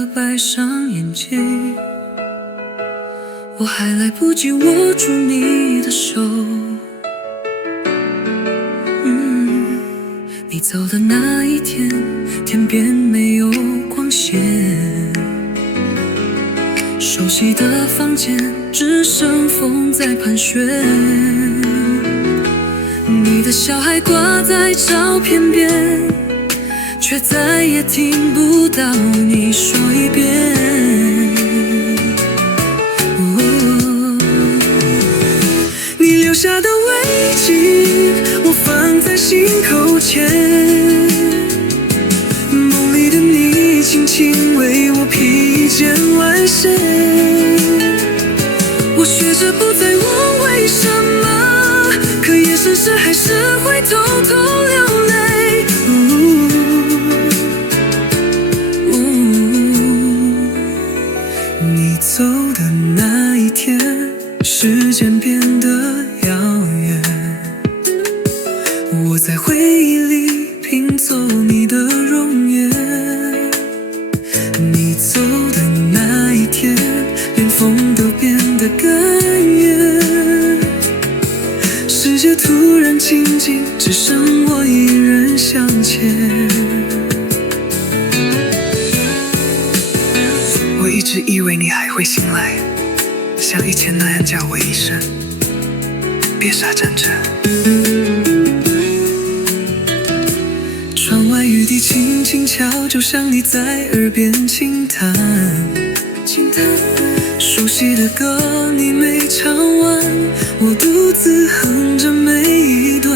的摆上眼镜，我还来不及握住你的手。你走的那一天，天边没有光线，熟悉的房间只剩风在盘旋。你的小孩挂在照片边，却再也听不到你说一遍。你留下的围巾，我放在心口前，梦里的你轻轻为我披一件外线。我学着不再问为什么，可眼神时还是会偷偷流泪。你走的那一天，时间变得遥远，我在回忆里拼凑你的容颜。你走的那一天，连风都变得更远，世界突然静静，只剩我一人向前。我一直以为你还会醒来，像以前那样叫我一声，别傻站着。窗外雨滴轻轻敲，就像你在耳边轻弹。熟悉的歌你没唱完，我独自哼着每一段。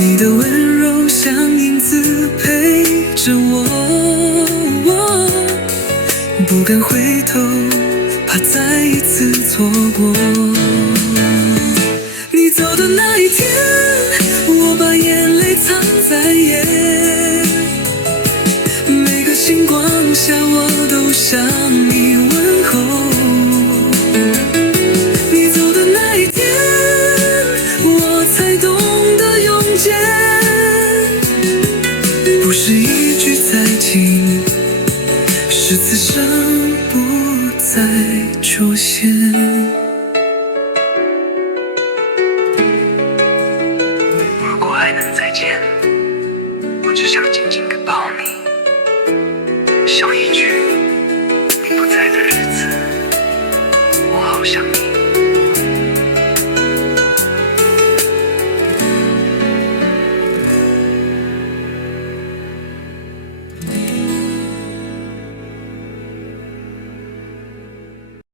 你的温柔像影子陪着我，不敢回头，怕再一次错过。你走的那一天，我把眼泪藏在夜，每个星光下我都向你问候。你走的那一天，我才懂得永结，不是一句再见，是此生不再出现。如果还能再见，我只想紧紧地抱你，像一句你不在的日子，我好想你。